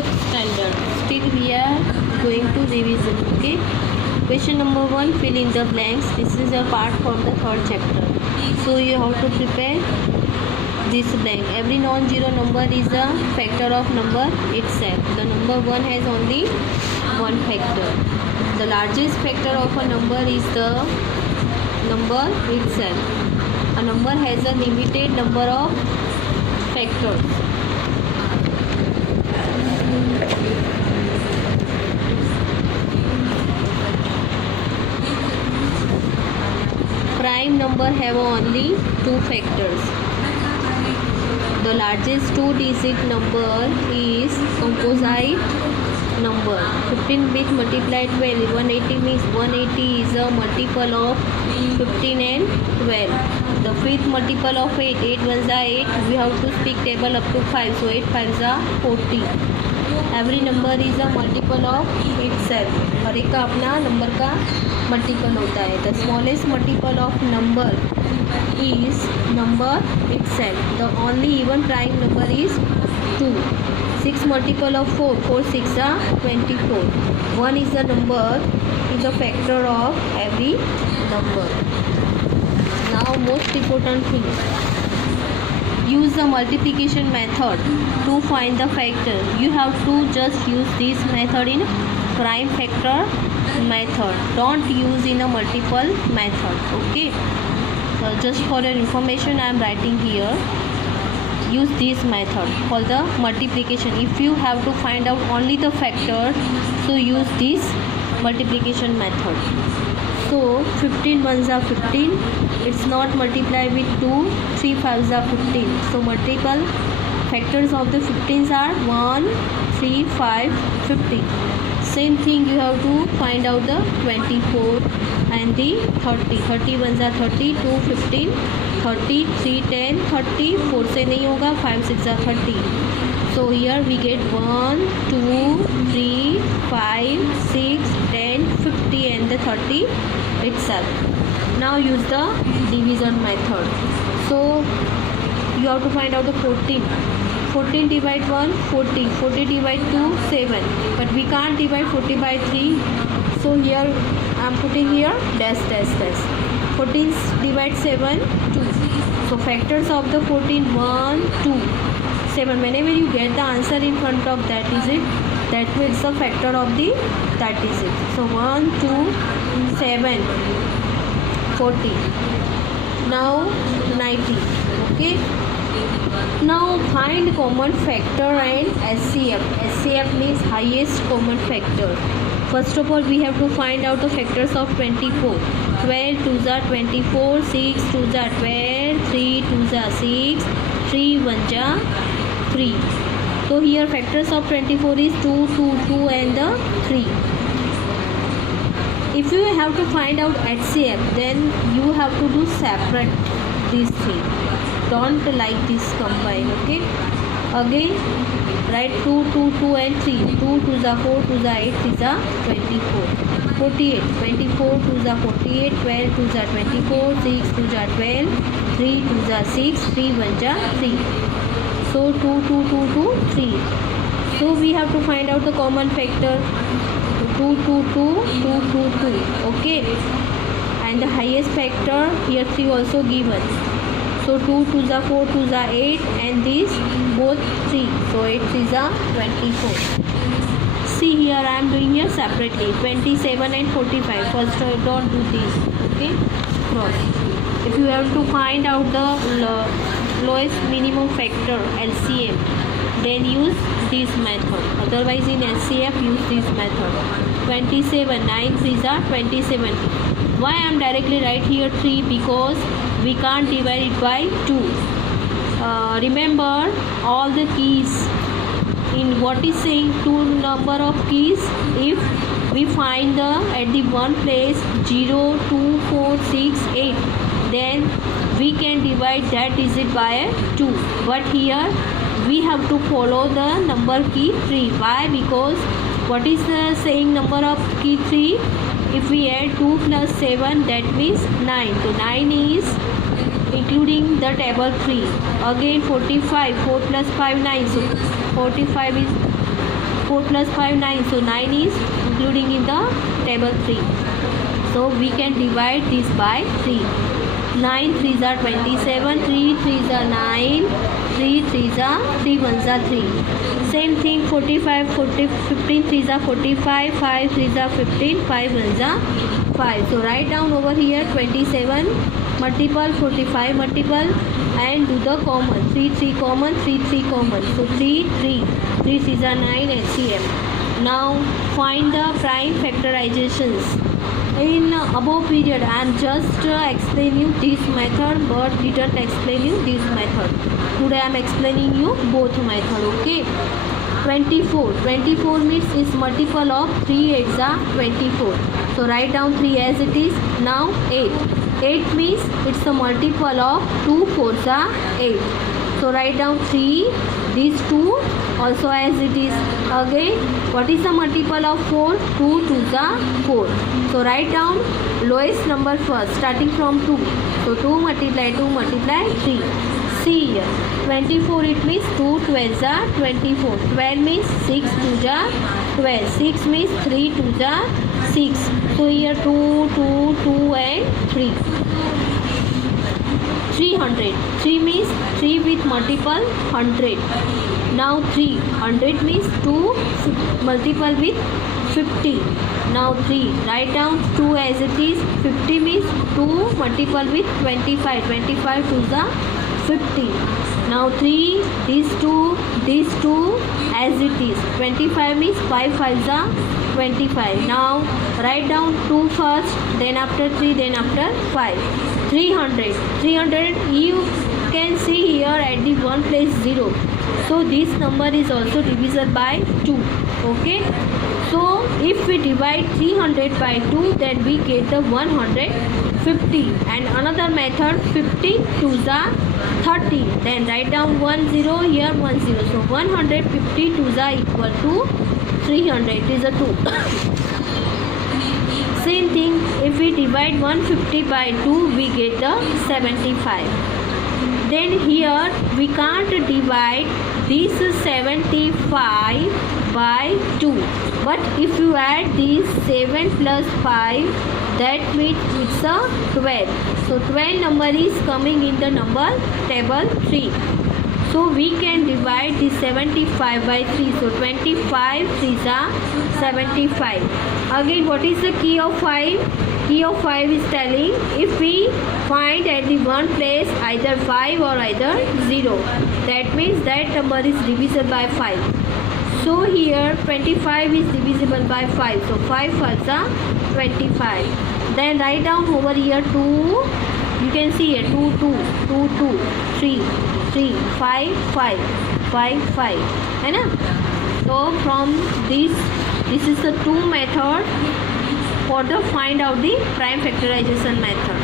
fifth standard. Still we are going to revision. Okay. Question number 1. Fill in the blanks. This is a part from the third chapter. So you have to prepare this blank. Every non-zero number is a factor of number itself. The number 1 has only one factor. The largest factor of a number is the number itself. A number has a limited number of factors. Prime number have only two factors. The largest two-digit number is composite number. 15 with multiply 12. 180 means 180 is a multiple of 15 and 12. The fifth multiple of 8. 8 ones are 8. We have to speak table up to 5. So 8 5s are 40. Every number is a multiple of itself. हर एक का अपना number का multiple होता है. The smallest multiple of number is number itself. The only even prime number is 2. 6 multiple of 4. 4 6 are 24. 1 is a number, is a factor of every number. Now most important thing. Use the multiplication method to find the factor. You have to just use this method in prime factor method. Don't use in a multiple method. Okay. So just for your information, I am writing here. Use this method for the multiplication. If you have to find out only the factor, so use this multiplication method. So 15 ones are 15. It's not multiply with 2. 3 5s are 15. So multiple factors of the 15s are 1, 3, 5, 15. Same thing you have to find out the 24 and the 30. 30 ones are 30. 2 15, 30, 3 10, 30. 4 से नहीं होगा. 5 6 are 30. So here we get 1, 2, 3, 5, 6, 10, 50 and the 30 itself. Now use the division method. So you have to find out the 14. 14 divide 1, 40. 40 divide 2, 7. But we can't divide 40 by 3. So here I am putting here dash dash dash. 14 divide 7, 2. So factors of the 14, 1, 2, 7. Whenever you get the answer in front of that digit, that means the factor of the that digit. So 1, 2, 7, 40. Now 90. Okay. Now find common factor and SCF. SCF means highest common factor. First of all, we have to find out the factors of 24. 12 2s are 24, 6 2s are 12, 3 2s are 6, 3 1s are 3. So here factors of 24 is 2, 2, 2 and the 3. If you have to find out HCF, then you have to do separate these three. Don't like this combine. Okay. Again, write 2, 2, 2 and 3. 2 2s are 4, 2s are 8, 3s are 24. 48. 24 2s are 48. 12 2s are 24. 6 2s are 12. 3 2s are 6. 3 1s are 3. So 2, 2, 2, 2, 3. So we have to find out the common factor. 2, 2, 2, 2, 2, 2. Okay. And the highest factor here 3 also given. So 2 2s are 4, 2s are 8 and these both 3. So 8 3s are 24. See here I am doing here separately. 27 and 45. First don't do this. Okay. Cross. If you have to find out the lowest minimum factor LCM, then use this method. Otherwise in LCF use this method. 27. 9 3s are 27. Why I am directly write here 3? Because we can't divide it by 2. Remember all the keys in what is saying 2 number of keys. If we find the at the one place 0, 2, 4, 6, 8, then we can divide that digit by 2. But here we have to follow the number key 3. Why? Because what is the saying number of key 3? If we add 2 plus 7, that means 9. So 9 is including the table 3. Again 45, 4 plus 5, 9. So 45 is 4 plus 5, 9. So 9 is including in the table 3. So we can divide this by 3. 9 3s are 27, 3 3s are 9, 3 3s are 3 1s are 3. Same thing 45, 15 3s are 45, 5 3s are 15, 5 1s are 5. So write down over here 27 multiple, 45 multiple, and do the common. 3 3 common, 3 3 common. So 3 3 3s are 9 LCM. Now find the prime factorizations. In above period I am just explaining you this method, but didn't explain you this method. Today I am explaining you both method. Okay. 24 means is multiple of 3 8s are 24. So write down 3 as it is. Now 8 means it's a multiple of 2 4s are 8. So write down 3, these 2 also as it is. Again, what is the multiple of 4? 2 2s are 4. So write down lowest number first, starting from 2. So 2 multiply 3. See here, 24 it means 2 12s are 24. 12 means 6 2s are 12. 6 means 3 2s are 6. So here 2 2 2 and 3. 300. 3 means 3 with multiple 100. Now 300 means 2 multiple with 50. Now 3. Write down 2 as it is. 50 means 2 multiple with 25. 25 to the 50. Now 3. These 2 as it is. 25 means 5 5s are 25. Now write down 2 first, then after 3, then after 5. 300 you can see here at the one place 0. So this number is also divisible by 2. Okay. So if we divide 300 by 2, then we get the 150. And another method, 50 2s are 30. Then write down 1 0 here, 1 0. So 150 2s are equal to 300. It is a 2. Same thing, if we divide 150 by 2, we get the 75. Then here we can't divide this 75 by 2. But if you add this 7 plus 5, that means it's a 12. So 12 number is coming in the number table 3. So we can divide this 75 by 3. So 25 3s are 75. Again, what is the key of 5? Key of 5 is telling if we find at the one place either 5 or either 0, that means that number is divisible by 5. So here 25 is divisible by 5. So 5 5s are 25. Then write down over here 2. You can see here 2 2 2 2 3 3 5 5 5 5. है ना? So from this is the 2 method for the find out the prime factorization method.